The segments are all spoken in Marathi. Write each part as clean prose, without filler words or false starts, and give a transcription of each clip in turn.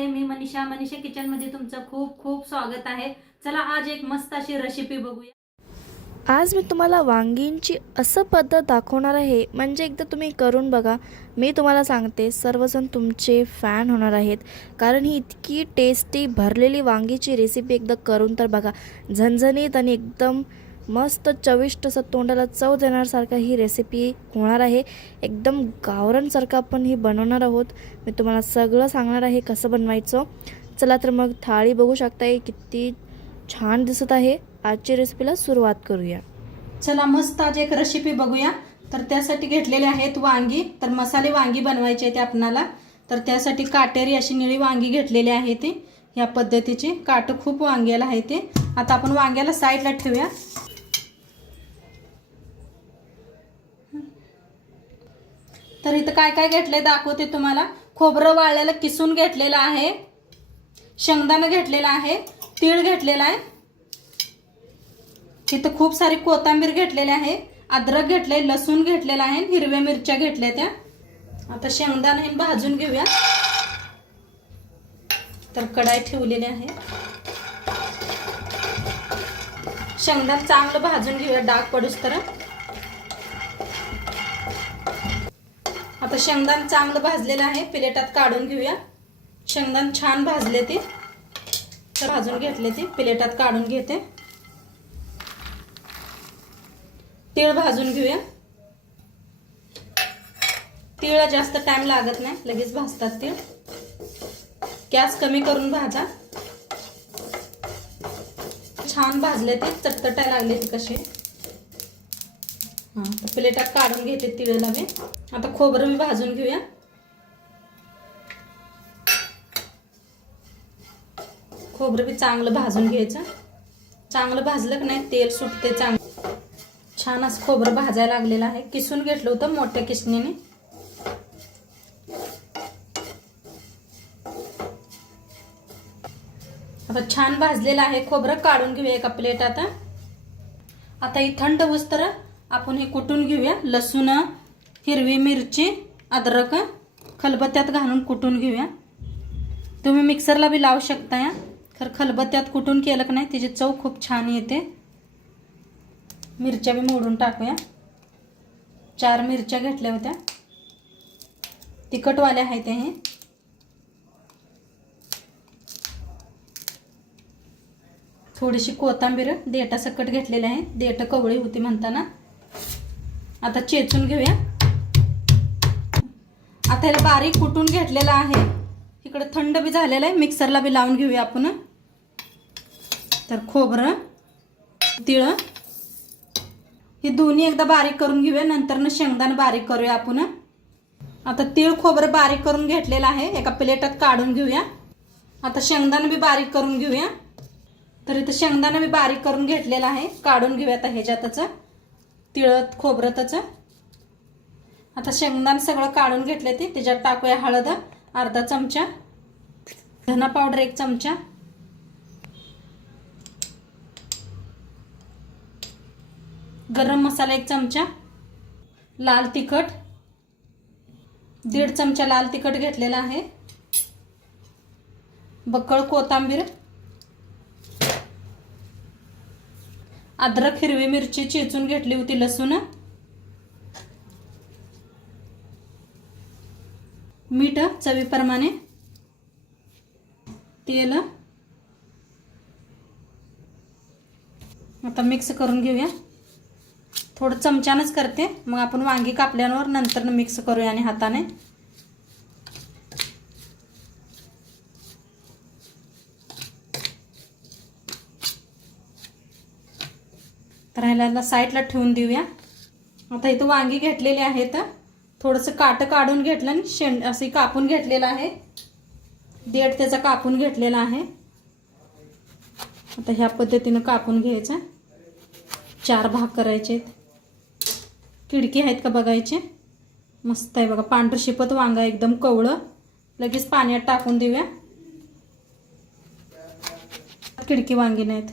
नमस्ते, मी मनीषा किचन मध्ये तुमचं खूप खूप स्वागत आहे। चला आज एक मस्त अशी रेसिपी बघूया। आज मी तुम्हाला वांगींची असं पद्धत दाखवणार आहे, म्हणजे एकदा तुम्ही करून बघा। मी तुम्हाला सांगते सर्वजण तुमचे फॅन होणार आहेत, कारण ही इतकी टेस्टी भरलेली वांगीची रेसिपी एकदा करून तर बघा। झणझणीत आणि एकदम मस्त चविष्ट असं तोंडाला चव देण्यासारखं ही रेसिपी होणार आहे। एकदम गावरानसारखं आपण ही बनवणार आहोत। मी तुम्हाला सगळं सांगणार आहे कसं बनवायचं। चला तर मग थाळी बघू शकताय किती छान दिसत आहे। आजची रेसिपीला सुरुवात करूया। चला मस्त आज एक रेसिपी बघूया। तर त्यासाठी घेतलेले आहेत वांगी। तर मसाले वांगी बनवायचे आहेत आपल्याला। तर त्यासाठी काटेरी अशी निळी वांगी घेतलेली आहे ती या पद्धतीची। काट खूप वांग्याला आहे ते। आता आपण वांग्याला साईडला ठेवूया। तर इथं काय काय घेतले दाखवते तुम्हाला। खोबरं वाळलेलं किसून घेतलेलं आहे, शेंगदाणा घेतलेला आहे, तीळ घेतलेला आहे, इथं खूप सारी कोथिंबीर घेतलेली आहे, अद्रक घेतले, लसूण घेतलेला आहे, हिरव्या मिरच्या घेतल्या त्या। आता शेंगदाणा हे भाजून घेऊया। तर कढाई ठेवलेली आहे, शेंगदाणा चांगलं भाजून घेऊया डाग पडूस तर। आता शेंगदाणा चांगलं भाजलेलं आहे, प्लेटात काढून घेऊया। शेंगदाणा छान भाजले ते, तर भाजून घेतले ते प्लेटात काढून घेते। तीळ भाजून घेऊया। तीळ जास्त टाइम लागत नाही, लगेच भाजतात तीळ। गॅस कमी करून भाजा। छान भाजले ते, चटचटायला लागले ते कसे। प्लेटात काढून घेते तीळला मी। आता खोबरं मी भाजून घेऊया। खोबरं बी चांगलं भाजून घ्यायचं। चांगलं भाजलं की नाही तेल सुटते चांगलं। छान असं खोबरं भाजायला लागलेलं आहे, किसून घेतलं होतं मोठ्या किसणीने। आता छान भाजलेलं आहे खोबरं, काढून घेऊया एका प्लेटात। आता ही थंड होईस्तर आपण हे कुटून घेऊया। लसूण, हिरवी मिरची, अद्रक खलबत्त्यात घालून कुटून घेऊया। तुम्ही मिक्सरला बी लावू शकता या, खर खलबत्त्यात कुटून केलं की नाही त्याची चव खूप छान येते। मिरच्या बी मोडून टाकूया। 4 मिरच्या घेतल्या होत्या, तिखटवाल्या आहेत हे। थोडीशी कोथिंबीर देठासकट घेतलेली आहे, देठ कवळी होती म्हणताना। आता चेचून घेऊया। आता हे बारीक कुटून घेतलेला आहे, इकडे थंड बी झालेला आहे, मिक्सरला बी लावून घेऊया आपण। तर खोबरं, तीळ हे दोन्ही एकदा बारीक करून घेऊया, नंतर शेंगदाणा बारीक करूया आपण। आता तीळ खोबरं बारीक करून घेतलेलं आहे, एका प्लेटात काढून घेऊया। आता शेंगदाणा बी बारीक करून घेऊया। तर इथं शेंगदाणा बी बारीक करून घेतलेला आहे, काढून घेऊया आता ह्याच्यातच तिळत खोबरतच। आता शेंगदाणा सगळं काढून घेतले ते त्याच्यात टाकूया हळद अर्धा चमचा, धना पावडर 1 चमचा, गरम मसाला 1 चमचा, लाल तिखट 1.5 चमचा लाल तिखट घेतलेला आहे, बक्कळ कोथिंबीर, अद्रक हिरवी मिरची चेचून घेतली होती, लसूण, मीठ चवीप्रमाणे, तेल। आता मिक्स करून घेऊया। थोडं चमच्यानंच करते, मग आपण वांगी कापल्यावर नंतर मिक्स करूया आणि हाताने। तर ह्याला साईडला ठेवून देऊया। आता इथं वांगी घेतलेली आहेत, थोडंसं काट काढून घेतलं आणि असे कापून घेतलेलं आहे, देठ त्याचा कापून घेतलेला आहे। आता ह्या पद्धतीने कापून घ्यायचं, 4 भाग करायचे। खिडकी आहेत का बघायचे। मस्त आहे बघा, पांढर शिपत वांगा एकदम कवळं। लगेच पाण्यात टाकून देऊया, खिडकी वांगी नाहीत।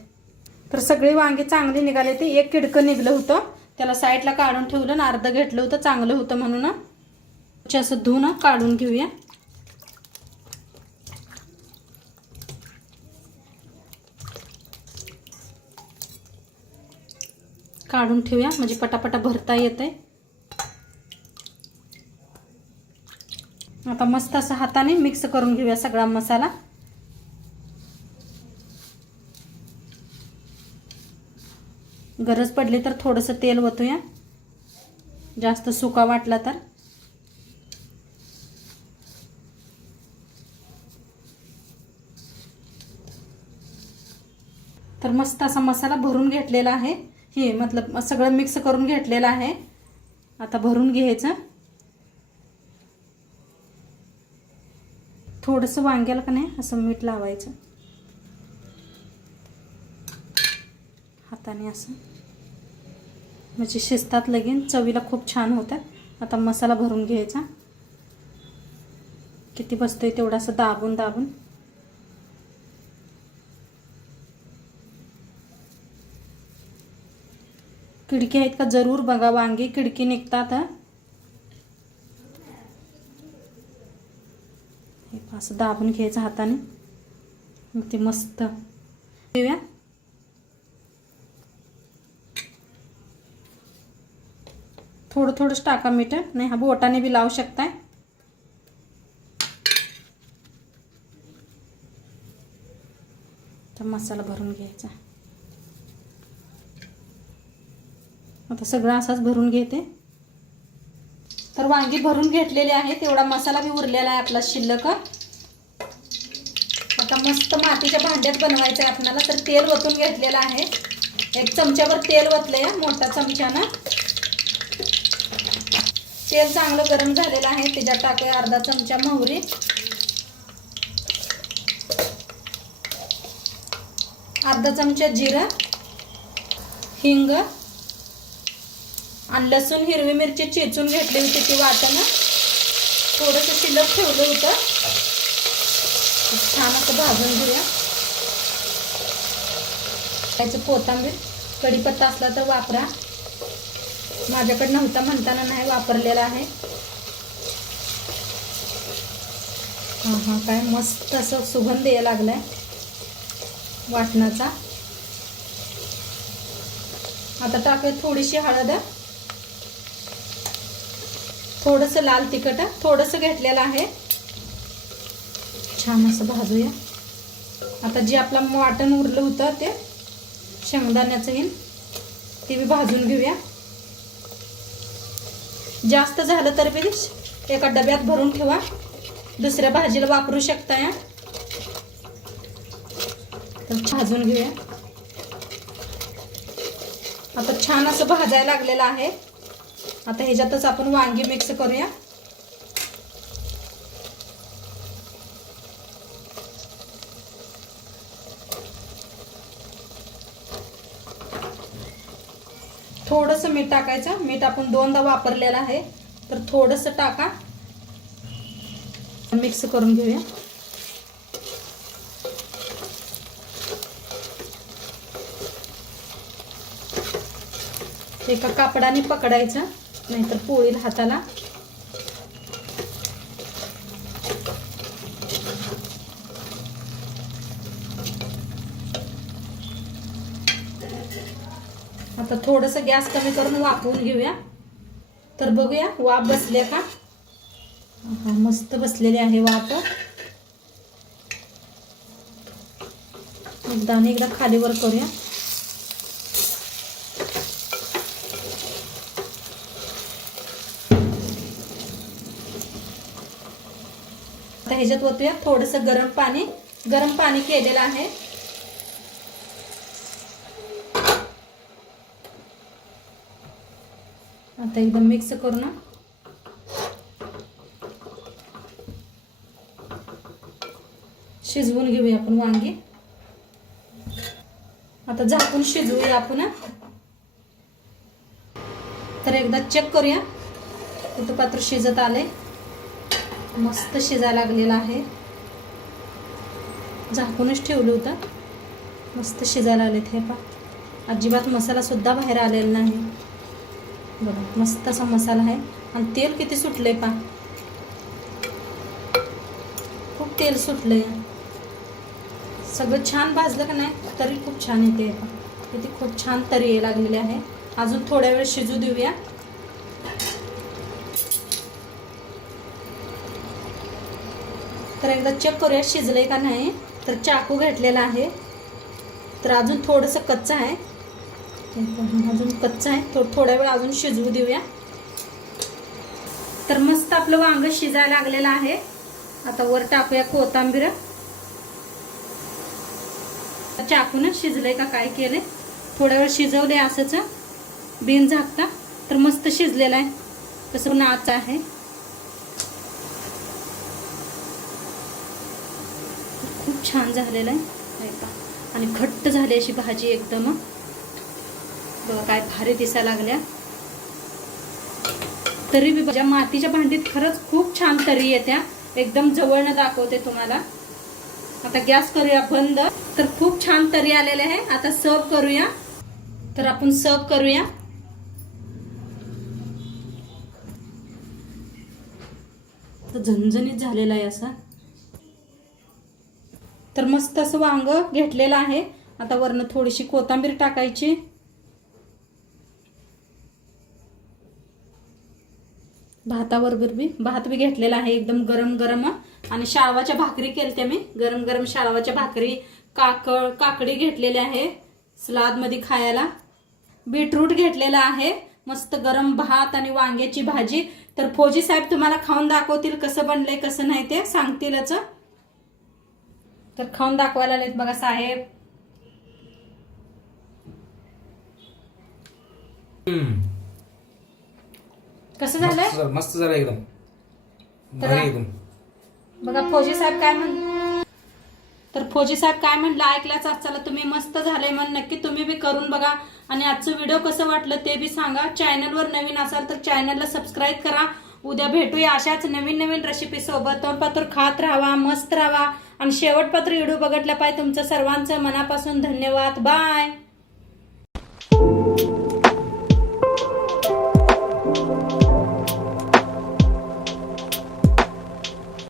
तर सगळे वांगे चांगले निघाले ते, एक खिडकं निघलं होतं त्याला साईडला काढून ठेवलं आणि अर्ध घेतलं होतं, चांगलं होतं म्हणून असं धुवून काढून घेऊया। काढून ठेवूया म्हणजे पटापटा भरता येते. आता मस्त असं हाताने मिक्स करून घेऊया सगळा मसाला. गरज पडली तर थोडंसं तेल ओतूया, जास्त सुका वाटला तर. तर मस्त असा मसाला भरून घेतलेला आहे. हे मतलब सगळं मिक्स करून घेतलेलं आहे. आता भरून घ्यायचं. थोडंसं वांग्याला का नाही असं मीठ लावायचं हाताने असं, म्हणजे शिजतात लगीन, चवीला खूप छान होतात. आता मसाला भरून घ्यायचा. किती बसतोय तेवढा असं दाबून दाबून. खिडकी आहेत का जरूर बघा, वांगी खिडकी निघतात. हे असं दाबून घ्यायचं हाताने, मग ते मस्त घेऊया. थोडं थोडंच टाका मीठ, नाही हा बोटाने बी लावू शकताय. तर मसाला भरून घ्यायचा. आता सगळं असाच भरून घेते. तर वांगी भरून घेतलेले आहे, तेवढा मसाला बी उरलेला आहे आपला शिल्लक. आता मस्त मातीच्या भांड्यात बनवायचं आहे आपल्याला. तर तेल ओतून घेतलेलं आहे, 1 चमच्यावर तेल ओतलंय मोठ्या चमच्यानं. तेल चांगलं गरम झालेलं आहे, त्याच्यात टाकूया अर्धा चमचा मोहरी, अर्धा चमचा जिरं, हिंग आणि लसूण हिरवी मिरची चेचून घेतली होती ती वाटणं थोडंसं शिल्लक ठेवलं होतं. छान असं भाजून घेऊया. त्याचं कोथिंबीर कढीपत्ता असला तर वापरा, माझ्याकडे नव्हता म्हणताना नाही वापरलेला आहे. हा काय मस्त असं सुगंध यायला लागलाय वाटणाचा. आता टाकूया थोडीशी हळद, थोडंसं लाल तिखट थोडंसं घेतलेलं आहे. छान असं भाजूया. आता जे आपलं वाटण उरलं होतं ते शेंगदाण्याचं हिन ते बी भाजून घेऊया. जास्त झालं तर बी एका डब्यात भरून ठेवा, दुसऱ्या भाजीला वापरू शकता या. तर भाजून घेऊया. आता छान असं भाजायला लागलेलं आहे. आता ह्याच्यातच आपण वांगी मिक्स करूया. थोडंसं मीठ टाकायचं. मीठ आपण 2दा वापरलेलं आहे, तर थोडंसं टाका. मिक्स करून घेऊया. एका कापडाने पकडायचं, नाहीतर पोळील हाताला. आता थोडंसं गॅस कमी करून वाफवून घेऊया. तर बघूया वाफ बसले का. मस्त बसलेली आहे वाफ. एकदा खालीवर करूया. आता ह्याच्यात ओतूया थोडंसं गरम पाणी केलेलं आहे. आता एकदम मिक्स करू ना. शिजवून घेऊया आपण वांगी. आता झाकून शिजवूया आपण. तर एकदा चेक करूया. इथं पात्र शिजत आले, मस्त शिजायला लागलेला आहे. झाकूनच ठेवलं होतं, मस्त शिजायला आले. हे पा अजिबात मसाला सुद्धा बाहेर आलेला नाही बघा. मस्त असा मसाला आहे आणि तेल किती सुटलंय पा. खूप तेल सुटलंय. सगळं छान भाजलं का नाही तरी खूप छान येते पा. किती खूप छान तरी यायला लागलेली आहे. अजून थोड्या वेळ शिजू देऊया. तर एकदा चेक करूया शिजलंय का नाही. तर चाकू घेतलेला आहे. तर अजून थोडंसं कच्चं आहे. अजून कच्चं आहे. थोड्या वेळ अजून शिजवू देऊया. तर मस्त आपलं वांग शिजायला लागलेलं आहे. आता वर टाकूया कोथिंबीर. चाकून शिजलंय का काय केलंय. थोड्या वेळ शिजवलंय असंच बिन झाकता. तर मस्त शिजलेलं आहे. तसं नाच आहे. खूप छान झालेलं आहे का. आणि घट्ट झाली अशी भाजी एकदम. बघा काय भारी दिसायला लागल्या. तरी बी माझ्या मातीच्या भांडीत खरंच खूप छान तरी येत्या. एकदम जवळनं दाखवते तुम्हाला. आता गॅस करूया बंद. तर खूप छान तरी आलेले आहे. आता सर्व करूया. तर आपण सर्व करूया. तर झणझणीत झालेला आहे असा. तर मस्त असं वांग घेतलेलं आहे. आता वरनं थोडीशी कोथिंबीर टाकायची. भाताबरोबर बी भात बी घेतलेला आहे एकदम गरम गरम. आणि शाळवाच्या भाकरी केलत्या मी. गरम गरम शाळवाच्या भाकरी. काकडी घेतलेली आहे सलाद मध्ये खायला. बीटरूट घेतलेला आहे. मस्त गरम भात आणि वांग्याची भाजी. तर फौजी साहेब तुम्हाला खाऊन दाखवतील कसं बनलंय कसं नाही ते सांगतीलच. तर खाऊन दाखवायला आलेत बघा साहेब. कसं झालंय. मस्त झालं एकदम. बघा फौजी साहेब काय तर फौजी साहेब काय म्हणलं ऐकल्याच चला तुम्ही. मस्त झालंय म्हण. नक्की तुम्ही बी करून बघा. आणि आजचं व्हिडिओ कसं वाटलं ते बी सांगा. चॅनलवर नवीन असाल तर चॅनलला सबस्क्राईब करा. उद्या भेटूया अशाच नवीन नवीन रेसिपी सोबत. तोंडपात्र खात राहा, मस्त राहा. आणि शेवटपात्र व्हिडिओ बघितला पाहिजे. तुमचं सर्वांचं मनापासून धन्यवाद. बाय.